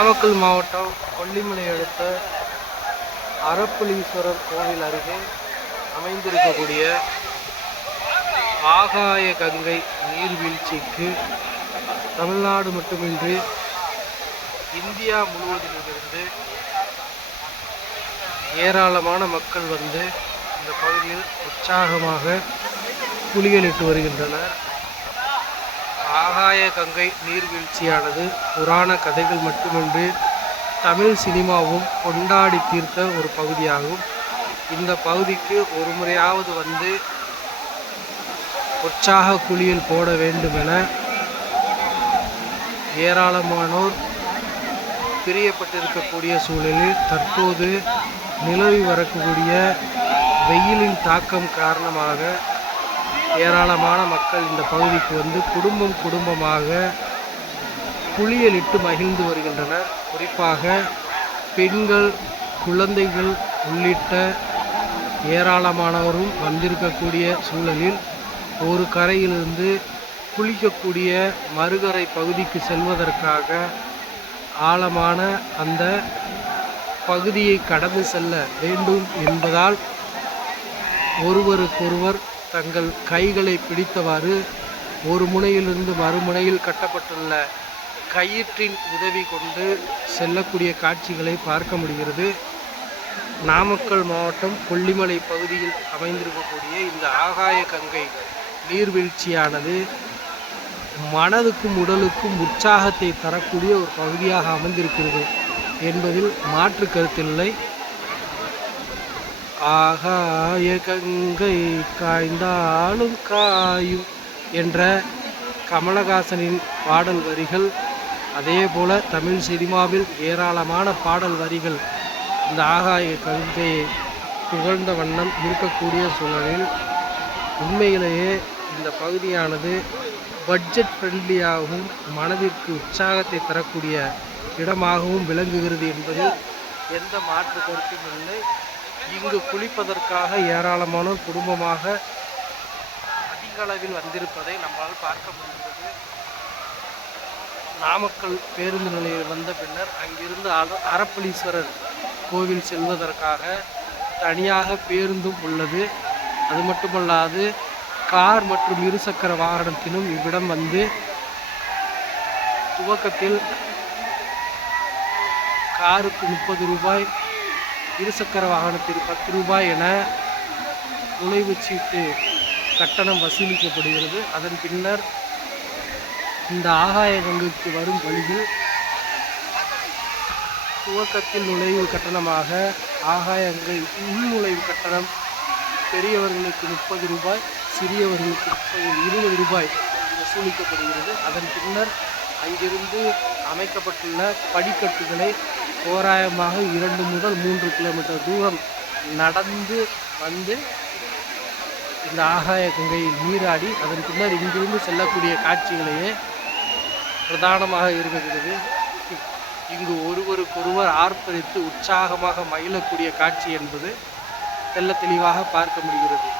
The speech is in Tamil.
நாமக்கல் மாவட்டம் கொல்லிமலை அடுத்த அரப்புலீஸ்வரர் கோவில் அருகே அமைந்திருக்கக்கூடிய ஆகாய கங்கை நீர்வீழ்ச்சிக்கு தமிழ்நாடு மட்டுமின்றி இந்தியா முழுவதிலிருந்து ஏராளமான மக்கள் வந்து இந்த பகுதியில் உற்சாகமாக குளியலிட்டு வருகின்றனர். ஆகாய கங்கை நீர்வீழ்ச்சியானது புராண கதைகள் மட்டுமின்றி தமிழ் சினிமாவும் கொண்டாடி தீர்த்த ஒரு பகுதியாகும். இந்த பகுதிக்கு ஒரு முறையாவது வந்து உற்சாக குளியல் போட வேண்டும் என ஏராளமானோர் பிரியப்பட்டிருக்கக்கூடிய சூழலில் தற்போது நிலவி வரக்கூடிய வெயிலின் தாக்கம் காரணமாக ஏராளமான மக்கள் இந்த பகுதிக்கு வந்து குடும்பம் குடும்பமாக குளியலிட்டு மகிழ்ந்து வருகின்றனர். குறிப்பாக பெண்கள் குழந்தைகள் உள்ளிட்ட ஏராளமானவரும் வந்திருக்கக்கூடிய சூழலில் ஒரு கரையிலிருந்து குளிக்கக்கூடிய மறுகரை பகுதிக்கு செல்வதற்காக ஆழமான அந்த பகுதியை கடந்து செல்ல வேண்டும் என்பதால் ஒருவருக்கொருவர் தங்கள் கைகளை பிடித்தவாறு ஒரு முனையிலிருந்து மறுமுனையில் கட்டப்பட்டுள்ள கயிற்றின் உதவி கொண்டு செல்லக்கூடிய காட்சிகளை பார்க்க முடிகிறது. நாமக்கல் மாவட்டம் கொல்லிமலை பகுதியில் அமைந்திருக்கக்கூடிய இந்த ஆகாய கங்கை நீர்வீழ்ச்சியானது மனதுக்கும் உடலுக்கும் உற்சாகத்தை தரக்கூடிய ஒரு பகுதியாக அமைந்திருக்கிறது என்பதில் மாற்று கருத்தில்லை. ஆகாய கங்கை காய்ந்தாலும் காயும் என்ற கமலஹாசனின் பாடல் வரிகள். அதே போல தமிழ் சினிமாவில் ஏராளமான பாடல் வரிகள். இந்த ஆகாய கங்கையை புகழ்ந்த வண்ணம் இருக்கக்கூடிய சூழலில் உண்மையிலேயே இந்த பகுதியானது பட்ஜெட் ஃப்ரெண்ட்லியாகவும் மனதிற்கு உற்சாகத்தை தரக்கூடிய இடமாகவும் விளங்குகிறது என்பதில் எந்த மாற்று கருத்தும் இல்லை. இங்கு குளிப்பதற்காக ஏராளமானோர் குடும்பமாக அதிக அளவில் வந்திருப்பதை நம்மால் பார்க்க முடிகிறது நாமக்கல் பேருந்து நிலையில் வந்த பின்னர் அங்கிருந்து அர- அரப்பளீஸ்வரர் கோவில் செல்வதற்காக தனியாக பேருந்தும் உள்ளது. அது மட்டுமல்லாது கார் மற்றும் இருசக்கர வாகனத்திலும் இவ்விடம் வந்து துவக்கத்தில் காருக்கு முப்பது ரூபாய் இருசக்கர வாகனத்திற்கு பத்து ரூபாய் என நுழைவுச் சீட்டு கட்டணம் வசூலிக்கப்படுகிறது. அதன் பின்னர் இந்த ஆகாய கங்கைக்கு வரும் வழியில் துவக்கத்தில் நுழைவு கட்டணமாக ஆகாய கங்கை உள்நுழைவு கட்டணம் பெரியவர்களுக்கு முப்பது ரூபாய் சிறியவர்களுக்கு முப்பது இருபது ரூபாய் வசூலிக்கப்படுகிறது. அதன் பின்னர் அங்கிருந்து அமைக்கப்பட்டுள்ள படிக்கட்டுகளை தோராயமாக இரண்டு முதல் மூன்று கிலோமீட்டர் தூரம் நடந்து வந்து இந்த ஆகாய கங்கையில் நீராடி அதன் பின்னர் இங்கிருந்து செல்லக்கூடிய காட்சிகளையே பிரதானமாக இருக்கிறது இங்கு ஒருவருக்கொருவர் ஆர்ப்பரித்து உற்சாகமாக மகிழக்கூடிய காட்சி என்பது தெல்ல தெளிவாக பார்க்க முடிகிறது.